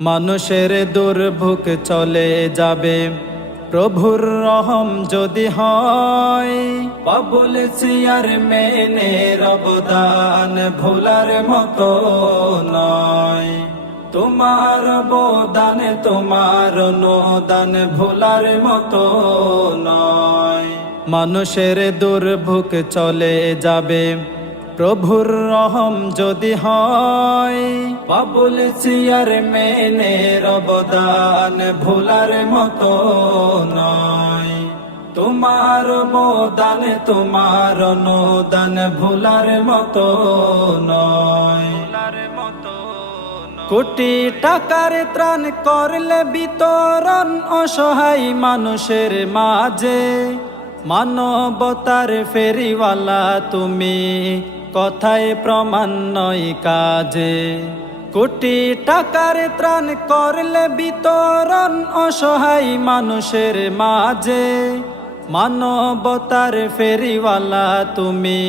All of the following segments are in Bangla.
মানুষের দুর্ভোগ চলে যাবে। প্রভুর রহম যদি হয় বাবুল সিয়ার মেনে অবদান ভোলার মতো নয়। তোমার বদান তোমার অনুদান ভোলার মতো নয়। মানুষের দুর্ভোগ চলে যাবে। প্রভুর রহম যদি হয়, বাবুল সিয়ার মেনে অবদান ভোলার মতো নয়। তোমার বদান তোমার অনুদান ভোলার মতো নয়। কোটি টাকার ত্রাণ করলে বিতরণ অসহায় মানুষের মাঝে মানবতার ফেরিওয়ালা তুমি, কথায় প্রমাণ নয় কাজে। কোটি টাকার ত্রাণ করলে বিতরণ অসহায় মানুষের মাঝে। মানবতার ফেরিওয়ালা তুমি,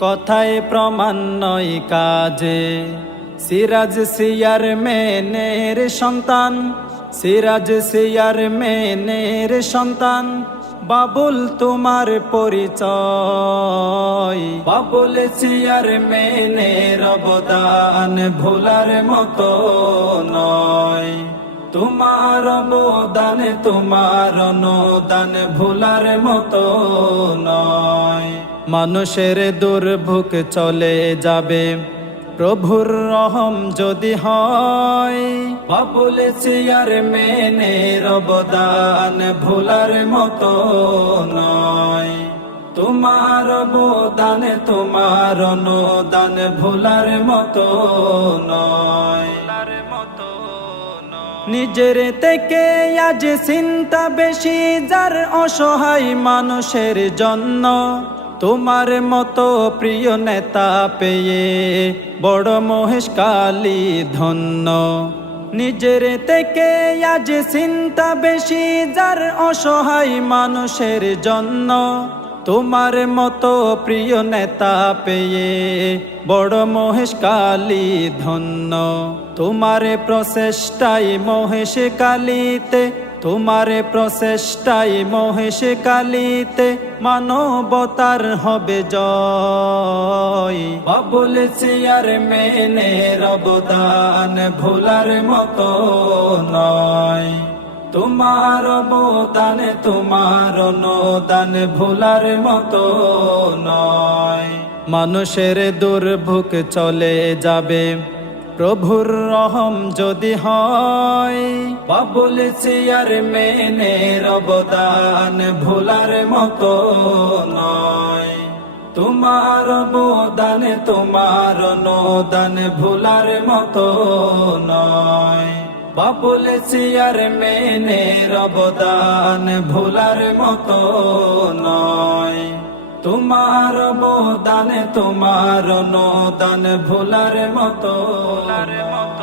কথায় প্রমাণ নয় কাজে। সিরাজ সিয়ার মেনের সন্তান, সিরাজ সিয়ার মেনের সন্তান বাবুল তোমার পরিচয়। বাবুল সিয়ার মেনের অবদান ভোলার মতো নয়। তোমার অবদান তোমার অনুদান ভোলার মতো নয়। মানুষের দুর্ভোগ চলে যাবে। প্রভুর রহম যদি হয় বাবুল সিয়ার মেনে অবদান ভোলার মতো নয়। তোমার অবদান, তোমার অনুদান ভোলার মতো নয়। নিজের থেকে আজ চিন্তা বেশি, যার অসহায় মানুষের জন্য তোমার মতো প্রিয় নেতা পেয়ে বড় মহেশ কালী ধন্য নিজের থেকে আজ চিন্তা বেশি, যার অসহায় মানুষের জন্য তোমার মতো প্রিয় নেতা পেয়ে বড় মহেশ কালী ধন্য। তোমার প্রচেষ্টাই মহেশ কালীতে তোমার প্রচেষ্টাই মহেশ কালীতে মানবতার হবে জয়। বাবুল সিয়ার মেনে অবদান ভোলার মতো নয়। তোমার অবদান, তোমার অনুদান ভোলার মতো নয়। মানুষের দুর্ভোগ চলে যাবে। প্রভুর রহম যদি হয়, বাবুল সিয়ার মেনে অবদান ভোলার মতো নয়। তোমার অবদান, তোমার অনুদান ভোলার মতো নয়। বাবুল সিয়ার মেনে অবদান ভোলার মতো নয়। তোমার বদানে তোমার নদান ভোলার মতো ভোলার মতো।